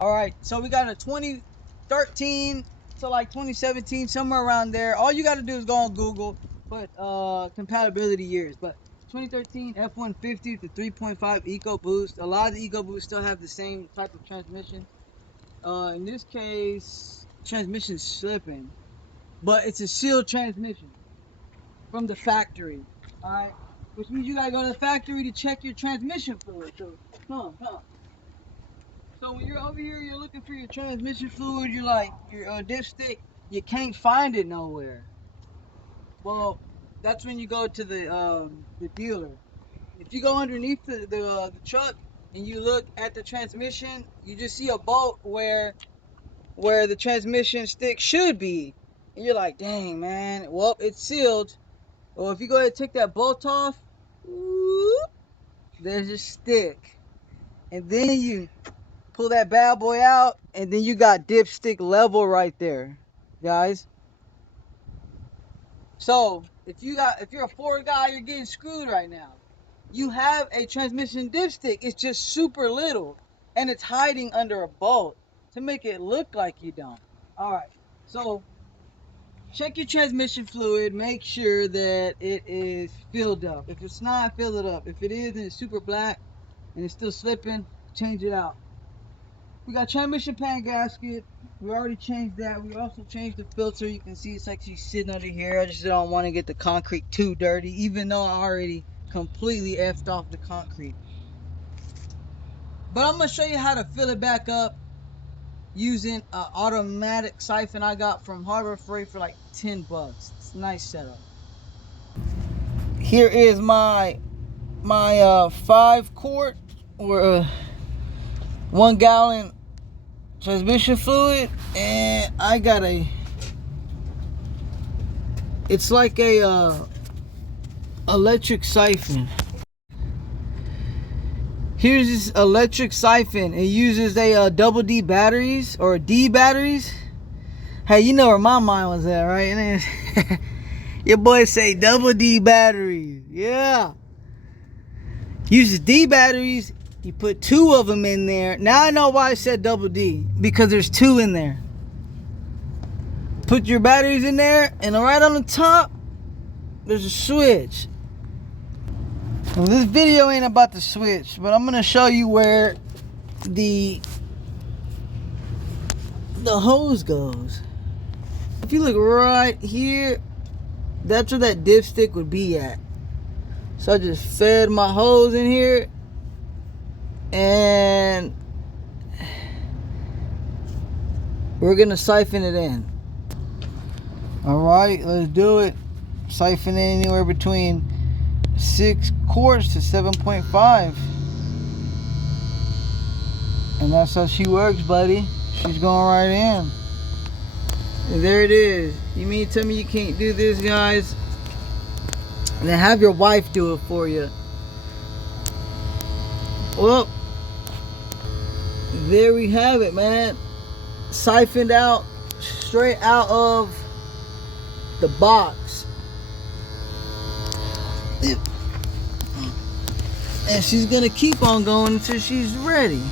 All right, so we got a 2013 to like 2017, somewhere around there. All you got to do is go on Google, put compatibility years. But 2013 F150 with the 3.5 EcoBoost. A lot of the EcoBoosts still have the same type of transmission. In this case, transmission's slipping, but it's a sealed transmission from the factory. All right, which means you gotta go to the factory to check your transmission fluid. So come on. So when you're over here, you're looking for your transmission fluid. You're like your dipstick. You can't find it nowhere. Well, that's when you go to the dealer. If you go underneath the truck and you look at the transmission, you just see a bolt where the transmission stick should be. And you're like, dang man, well it's sealed. Well, if you go ahead and take that bolt off, whoop, there's your stick, and then you pull that bad boy out, and then you got dipstick level right there, guys. So if you're a Ford guy, you're getting screwed right now. You have a transmission dipstick. It's just super little, and it's hiding under a bolt to make it look like you don't. All right. So check your transmission fluid. Make sure that it is filled up. If it's not, fill it up. If it is and it's super black and it's still slipping, change it out. We got transmission pan gasket. We already changed that. We also changed the filter. You can see it's actually sitting under here. I just don't want to get the concrete too dirty, even though I already completely effed off the concrete. But I'm going to show you how to fill it back up using an automatic siphon I got from Harbor Freight for like 10 bucks. It's a nice setup. Here is my 5-quart or 1 gallon transmission fluid, and I got it's like a electric siphon. Here's this electric siphon. It uses a double D batteries or D batteries. Hey, you know where my mind was at, right? And then your boy say double D batteries. Yeah. Uses D batteries. You put 2 of them in there. Now I know why I said double D, because there's 2 in there. Put your batteries in there, and right on the top there's a switch. Well, this video ain't about the switch, but I'm gonna show you where the hose goes. If you look right here, that's where that dipstick would be at. So I just fed my hose in here, and we're gonna siphon it in. All right, let's do it. Siphon in anywhere between 6 quarts to 7.5, and that's how she works, buddy. She's going right in, and there it is. You mean to tell me you can't do this, guys? And then have your wife do it for you. Well, there we have it, man. Siphoned out, straight out of the box. And she's gonna keep on going until she's ready.